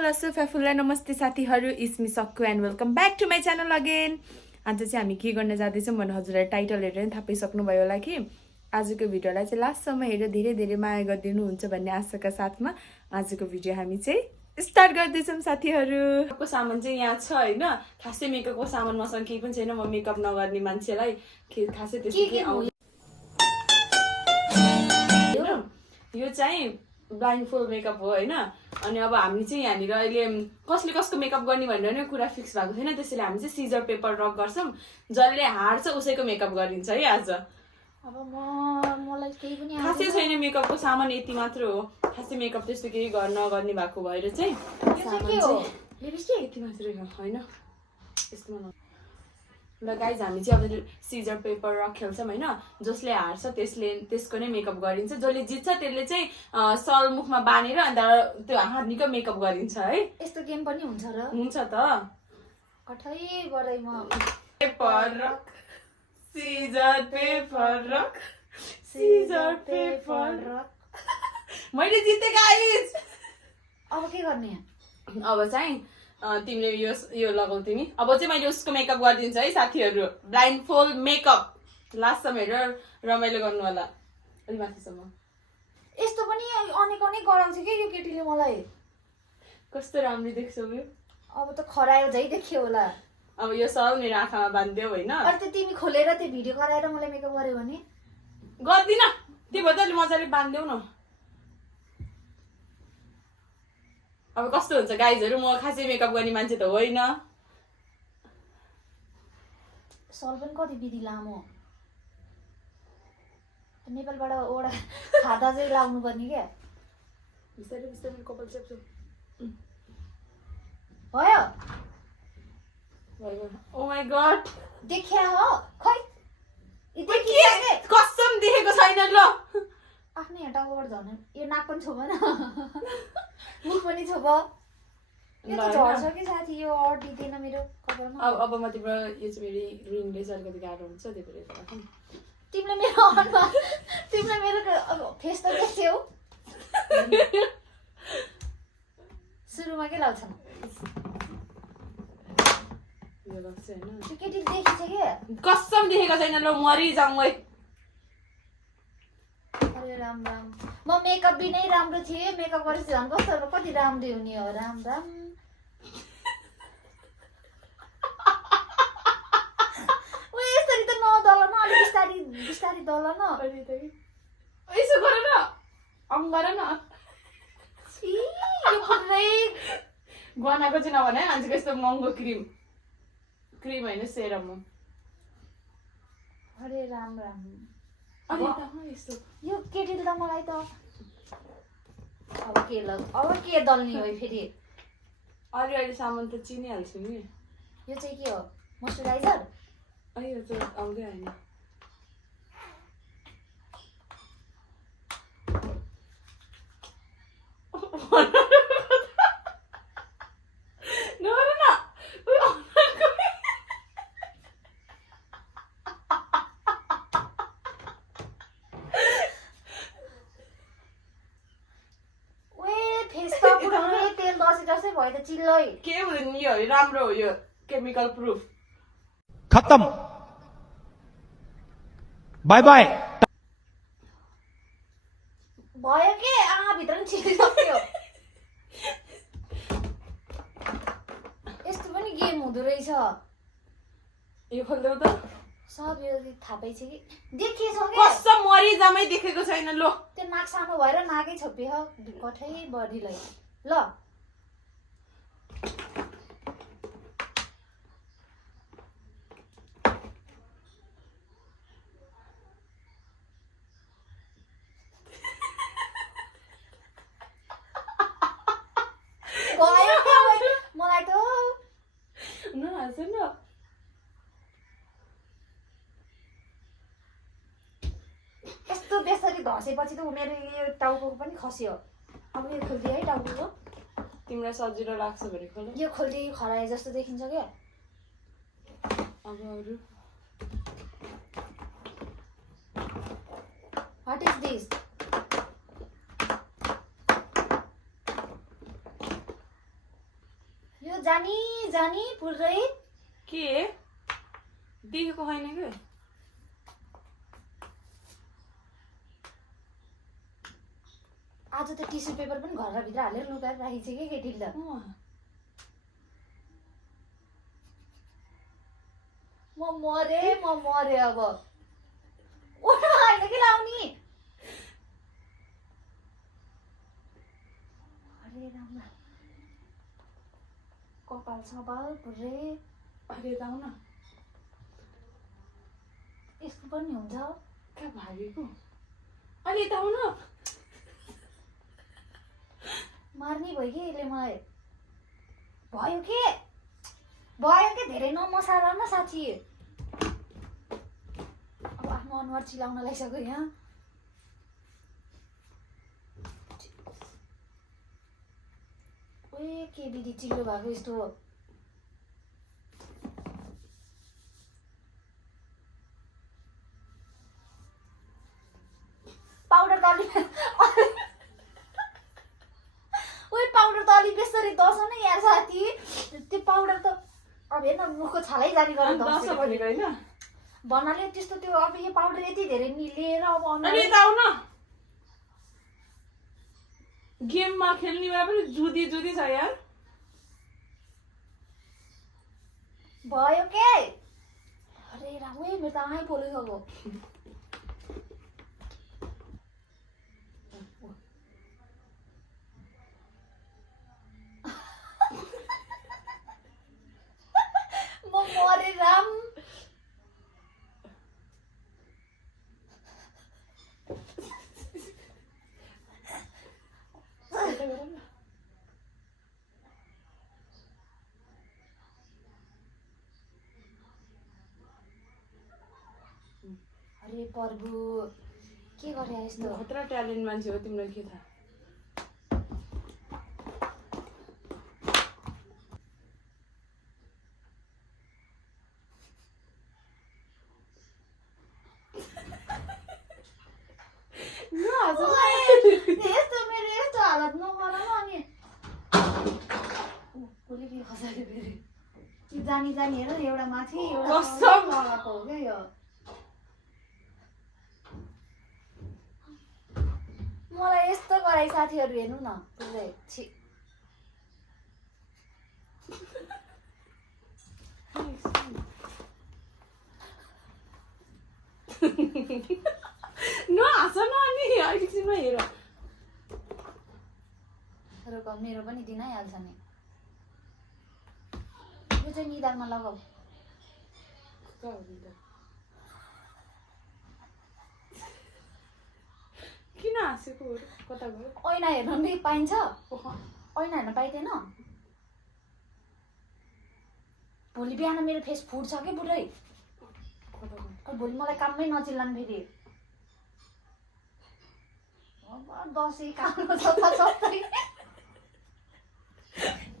लसु फ्याफुल्ला नमस्ते साथीहरू, it's me Sakku and welcome back to my channel again. आज चाहिँ हामी के गर्न जाँदैछौँ भने हजुरलाई टाइटल हेरेर पनि थाहा पाइसक्नुभयो होला कि आजको भिडियोलाई चाहिँ लास्टसम्म हेरेर धेरै धेरै माया गरिदिनुहुन्छ भन्ने आशाका साथमा आजको भिडियो हामी चाहिँ स्टार्ट गर्दैछौँ साथीहरू। मेकअपको सामान चाहिँ यहाँ छ होइन। खासै मेकअपको सामान मसँग केही पनि छैन। म मेकअप नगर्ने मान्छेलाई खासै त्यस्तो केही आउँदैन। यो चाहिँ ब्लाइन्ड फोल्ड मेकअप हो होइन। अनि अब हामी चाहिँ यहाँनिर अहिले कसले कसको मेकअप गर्ने भनेर नै कुरा फिक्स भएको छैन, त्यसैले हामी चाहिँ सिजर पेपर रक गर्छौँ। जसले हार्छ उसैको मेकअप गरिन्छ है आज। अब मलाई केही पनि खासै छैन, मेकअपको सामान यति मात्र हो। खासै मेकअप त्यस्तो केही नगर्ने भएको भएर चाहिँ यति मात्रै हो होइन। यस्तोमा ल गाइज हामी चाहिँ अब सिजर पेपर रक खेल्छौँ होइन। जसले हार्छ त्यसको नै मेकअप गरिन्छ। जसले जित्छ त्यसले चाहिँ सल मुखमा बाँधेर अन्त त्यो हार्नेको मेकअप गरिन्छ है। यस्तो गेम पनि हुन्छ र? हुन्छ त। कठै बडै म paper rock scissor paper rock scissor paper rock. मैले जितेँ गाइज। अब के गर्ने? अब चाहिँ तिमीले यो लगाऊ तिमी। अब चाहिँ मैले उसको मेकअप गरिदिन्छु है साथीहरू। ब्लाइन्ड फोल्ड मेकअप लास्टसम्म हेरेर रमाइलो गर्नु होला अलि माथिसम्म। यस्तो पनि अनेक अनेक गराउँछ कि यो केटीले मलाई। कस्तो राम्रो देख्छौ यो। अब त खरायो झै देखियो होला। अब यो सब मेरो आँखामा बाँधिदेऊ होइन। अनि त तिमी खोलेर त्यो भिडियो गराएर मलाई मेकअप गर्यो भने गर्दिन। त्यही भएर त अलि मजाले बाँधिदेऊ न। अब कस्तो हुन्छ गाइजहरू, म खासै मेकअप गर्ने मान्छे त होइन। सल पनि कति विधि लामो। नेपालबाट ओडा खादा चाहिँ लाउनु पर्ने क्या। बिस्तारै बिस्तारै कपाल चेप्छु भयो। ओ माई गड देखिया हो खै कसम देखेको छैन ल। आफ्नै टाउकोबाट झर्नु। यो नाक पनि छोप न, मुख पनि छोप। यो त झर्छ कि साथी, यो अड्दिँदैन मेरो कपालमा। अब म तिम्रो यो चाहिँ मेरो रिङले चाहिँ अलिकति गाह्रो हुन्छ त्यही भएर। तिमीले मेरो अनुहार तिमीले मेरो फेस त देख्यौ। सुरुमा के लाउँछ यो लाग्छ हैन। त्यो केटी देखिछ के? कसम देखेको छैन ल, मरिजाउँ है। अरे राम राम, म मेकअप बिनै राम्रो थिएँ। मेकअप गरेपछि झन् कस्तो कति राम्रै हुने हो। राम राम। ओ यसरी त नदल न, अलि बिस्तारी बिस्तारी दल न। यसो गर न, अम गर न। यो पुरै गनाको चाहिँ नभने मान्छेको यस्तो महँगो क्रिम होइन, सेरम हो। अरे राम राम। यो केटीले त मलाई त अब के दल्ने हो फेरि। अलि सामान त चिनिहाल्छु नि। यो चाहिँ के हो? मोइस्चराइजर? यो त आउँदै होइन। भयो त चिल्लै के हुँदैन। यो राम्रो हो, यो केमिकल प्रुफ। खत्म, बाय बाय। भयो के भित्र पनि छिरिसक्यो। यस्तो पनि गेम हुँदो रहेछ। यो खोल्देऊ त। सब यो थाहा पाइछ कि देखिएछ कि? कसम मरिजामै देखेको छैन ल। त्यो नाक सानो भएर नाकै छोपियो कठै बडीलाई ल। मलाई त नहाँस न। यस्तो बेसरी घसेपछि त मेरो यो टाउको पनि खस्यो। अब यो खोलिदिए है टाउको। तिमीलाई सजिलो लाग्छ भने खोल। यो खोलिदिए खराए जस्तो देखिन्छ क्या। अब अरू व्हाट इज दिस? जानी जानी पुरै के देखेको होइन के आज त टिस्यु पेपर पनि घरभित्र हालेर लुकाएर राखेको छ के केटीले त म मरे अब ओठमा होइन कि लाउने अरे राम कपाल सपाल पुरै अहिले त आउन यस्तो पनि हुन्छ कहाँ भागेको अहिले त आउन मार्ने भयो कि यसले मलाई भयो के धेरै नमसाला न साथी अब आफ्नो अनुहार चिलाउन लागिसक्यो यहाँ ओए के दिदी चिल्लो भएको यस्तो पाउडर त अलि ओए पाउडर त अलि बेसरी दस न यार साथी त्यो पाउडर त अब हेर्न मुखको छालै जाने गरेर दस भनेको होइन भन्नाले त्यस्तो त्यो अब यो पाउडर यति धेरै निलेर अब अहिले त आउन गेममा खेल्ने बेला पनि जुदी छ यार भयो के अरे राम मेरो त आँखै पोलिसक्यो म मरे राम अरे प्रभु के गरे यस्तो खतरा ट्यालेन्ट मान्छे हो तिम्रो के थाहा यस्तो मेरो यस्तो हालत नगर न अनि कसले के खसाल्यो फेरि यो जानी हेर एउटा माथि एउटा लगाएको हो क्या यो मलाई यस्तो गराइ साथीहरू हेर्नु न पुरै छि नहाँस न अनि एकछिनमा हेर रुक मेरो पनि दिन हाल्छ नि यो चाहिँ निधारमा लगाऊ किन हाँसेको कता गयो ऐना हेर्नु नि पाइन्छ ऐना हेर्न पाइँदैन भोलि बिहान मेरो फेस फुट्छ कि बुढै भोलि मलाई काममै नचिल्लान् फेरि दसैँ कालो जस्तै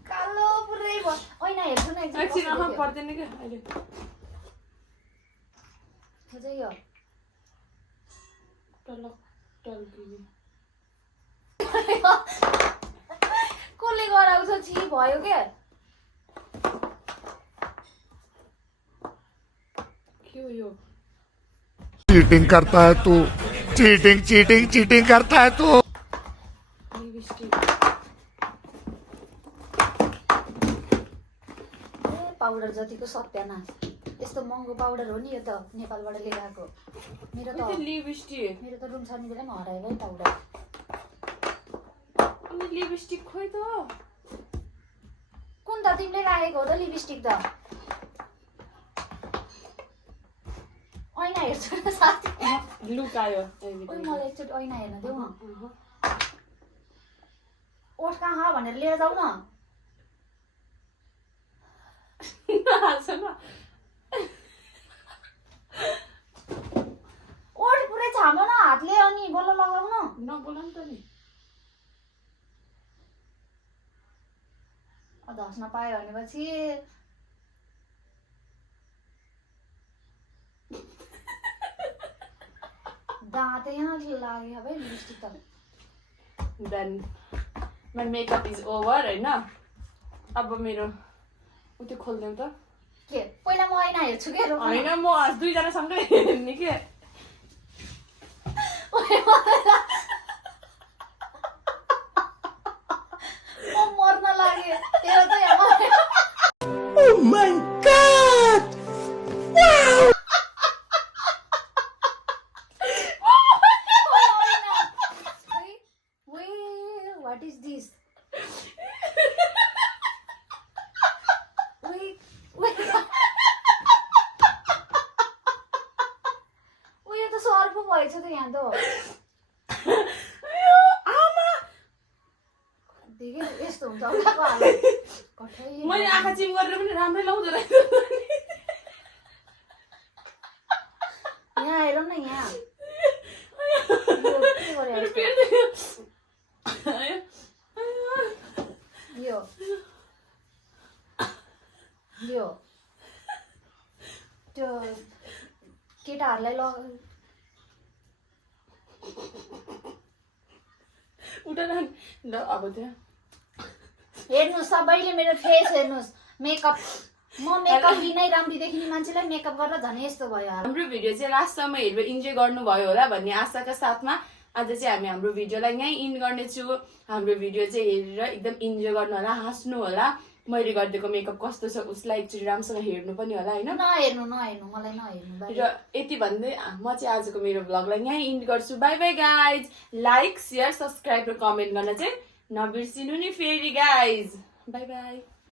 कालो पुरै भयो ऐना हेर्छु न एकछिन पर्दैन क्या अहिले यो कसले गराउँछ छि भयो क्या के हो यो चीटिंग करता है तू चीटिंग करता है तू लिपस्टिक पाउडर जतिको सत्यानाश यस्तो महँगो पाउडर हो नि यो त नेपालबाट लिएर आएको मेरो त लिपस्टिक मेरो त रुम छर्ने बेला पनि हरायो है पाउडर अनि लिपस्टिक खोइ त कुन त तिमीले राखेको हो त लिपस्टिक त ऐना हेर्छु न साथी लुकायो ओइ मलाई एकचोटि ऐना हेर्न देऊ न ओठ कहाँ भनेर लिएर जाऊ न हाँस न ओठ पुरै छाम न हातले अनि बल्ल लगाऊ न नबोल नि त नि धस्न पायो भनेपछि दाँतै यहाँ लाग्यो भाइ लिपस्टिक त then my makeup is over होइन अब मेरो उ त्यो खोल्देऊ त के पहिला म ऐना हेर्छु के होइन म दुईजना सँगै हेर्ने के म मर्न लागे तेरो चाहिँ Oh my God! What is this? Wait. यो त सर्प भएछ त यहाँ त देखेँ यस्तो हुन्छ उनीहरूको हालत कठै मैले आँखा चिम गरेर पनि राम्रै लाउँदो रहेछ यहाँ हेरौँ न यहाँ यो के गरे यो यो त्यो केटाहरूलाई उठेर ल अब त्यहाँ हेर्नुहोस् सबैले मेरो फेस हेर्नुहोस् मेकअप म मेकअप बिनै राम्री देखिने मान्छेलाई मेकअप गरेर झन् यस्तो भयो हाम्रो भिडियो चाहिँ लास्टसम्म हेरेर इन्जोय गर्नुभयो होला भन्ने आशाका साथमा आज चाहिँ हामी हाम्रो भिडियोलाई यहीँ इन्ड गर्नेछु हाम्रो भिडियो चाहिँ हेरेर एकदम इन्जोय गर्नु होला हाँस्नु होला मैले गरिदिएको मेकअप कस्तो छ उसलाई एकचोटि राम्रोसँग हेर्नु पनि होला होइन नहेर्नु मलाई नहेर्नु र यति भन्दै म चाहिँ आजको मेरो भ्लगलाई यहीँ इन्ड गर्छु by by guys like share subscribe र कमेन्ट गर्न चाहिँ नबिर्सिनु नि फेरि गाइज बाई बाई